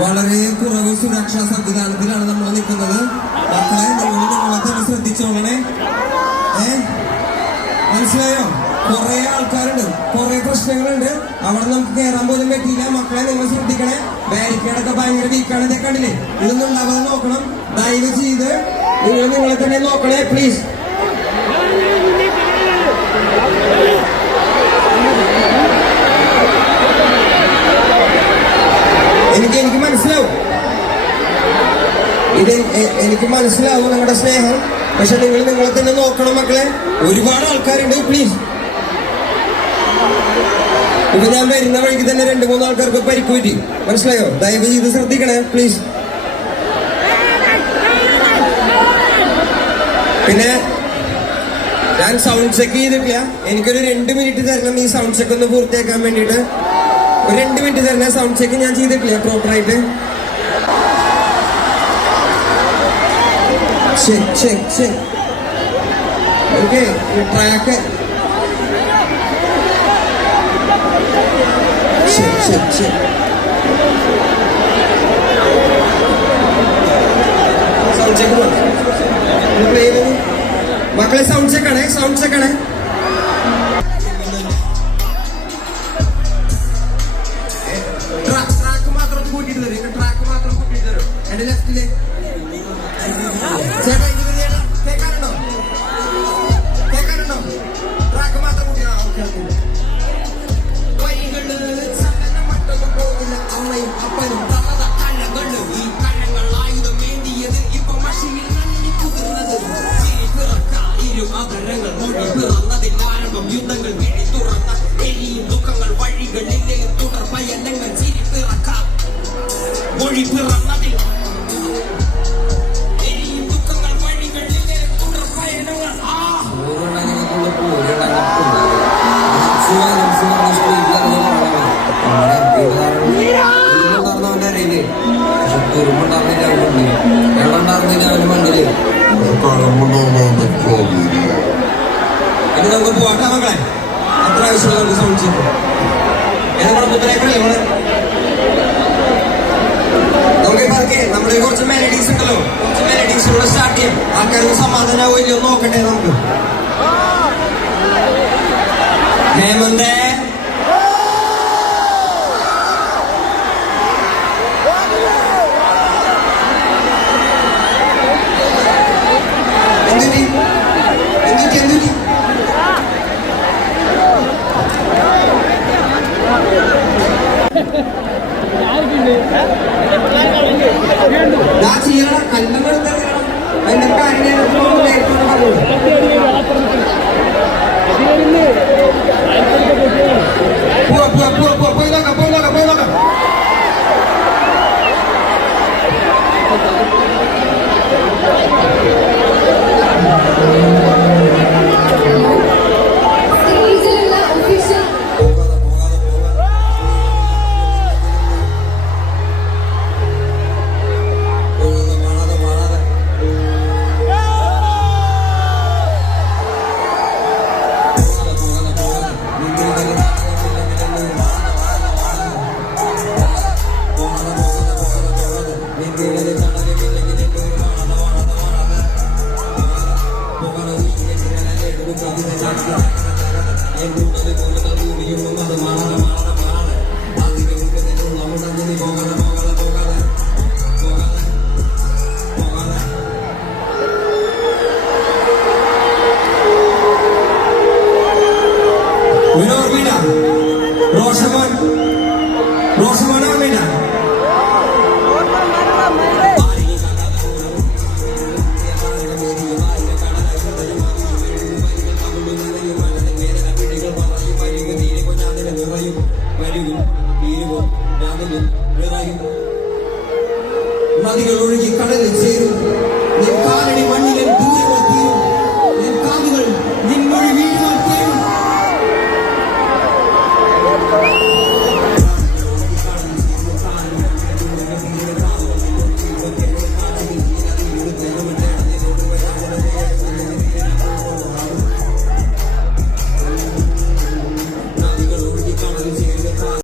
വളരെ കുറവ് സുരക്ഷാ സംവിധാനത്തിലാണ് നമ്മൾ നിൽക്കുന്നത്. മക്കളെ നിങ്ങളെ തന്നെ ശ്രദ്ധിച്ചോളണേ. മനസ്സിലായോ? കുറെ ആൾക്കാരുണ്ട്, കുറെ പ്രശ്നങ്ങളുണ്ട്. അവിടെ നമുക്ക് കയറാൻ പോലും പറ്റിയില്ല. മക്കളെ നിങ്ങൾ ശ്രദ്ധിക്കണേ. ബാരിക്കേഡൊക്കെ ഭയങ്കര വീക്കാണ്. ഇതൊക്കെ കണ്ടില്ലേ? ഇതൊന്നും ഉണ്ടാവാതെ നോക്കണം. ദയവ് ചെയ്ത് നിങ്ങളെ തന്നെ നോക്കണേ പ്ലീസ്. എനിക്ക് മനസ്സിലാവും, എനിക്ക് മനസ്സിലാവും നിങ്ങളുടെ സ്നേഹം. പക്ഷെ നിങ്ങളെ തന്നെ നോക്കണം മക്കളെ. ഒരുപാട് ആൾക്കാരുണ്ട് പ്ലീസ്. ഇപ്പൊ ഞാൻ വരുന്ന വഴിക്ക് തന്നെ 2-3 ആൾക്കാർക്ക് പരിക്ക് പറ്റി. മനസ്സിലായോ? ദയവ് ചെയ്ത് ശ്രദ്ധിക്കണേ പ്ലീസ്. പിന്നെ ഞാൻ സൗണ്ട് ചെക്ക് ചെയ്തിട്ടില്ല. എനിക്കൊരു 2 മിനിറ്റ് തരണം ഈ സൗണ്ട് ചെക്ക് ഒന്ന് പൂർത്തിയാക്കാൻ വേണ്ടിയിട്ട്. ഒരു 2 മിനിറ്റ് തരണം. സൗണ്ട് ചെക്ക് ഞാൻ ചെയ്തിട്ടില്ല പ്രോപ്പറായിട്ട്. ഓക്കെ, ട്രാക്ക് സൗണ്ട് ചെക്ക് മക്കളെ. സൗണ്ട് ചെക്കാണേ, സൗണ്ട് ചെക്കാണേ. ട്രാക്ക് മാത്രം കൂട്ടിട്ട് തരും, ട്രാക്ക് മാത്രം കൂട്ടിട്ട് തരും. എന്റെ ലെഫ്റ്റില് ചേട്ടാ കേൾക്കാനുണ്ടോ? കേൾക്കാനുണ്ടോ? ട്രാക്ക് മാത്രം കൂട്ടിയാ ഓക്കെ. വഴികള് ചലനം മട്ടൊന്നും പോകില്ല. അമ്മയും അപ്പനും തറത കലകള്. ഈ കലങ്ങൾ ആയുധം വേണ്ടിയത് ഇപ്പൊ മഷിയിൽ നന്ദി കുതിർന്നത്. ഇരുമകരങ്ങൾ മൊഴി പിറന്നതിൽ ആരംഭം യുദ്ധങ്ങൾ വിഴി തുറന്ന എലിയും ദുഃഖങ്ങൾ വഴികളിലെ തുടർ പയനങ്ങൾ ചിരി പിറക്കാം. മൊഴി പിറന്നതിൽ എലിയും ദുഃഖങ്ങൾ വഴികളിലെ തുടർ പയനങ്ങൾ. ഇനി നമുക്ക് പോവാട്ടാ മക്കളെ. അത്ര ആവശ്യമുള്ള നമുക്ക് സൗണ്ട് ചെയ്യും. നമുക്ക് പറഞ്ഞേ നമ്മുടെ കുറച്ച് മെലഡീസ് ഉണ്ടല്ലോ, കുറച്ച് മെലഡീസിലൂടെ സ്റ്റാർട്ട് ചെയ്യാം. ആൾക്കാർക്ക് സമാധാനമാവില്ലോ നോക്കട്ടെ നമുക്ക്. ഹേമന്തേ റോഷമോൻ ഓർമ്മയില്ല? നദികൾ ഒഴുകി കടലിൽ ചേരും.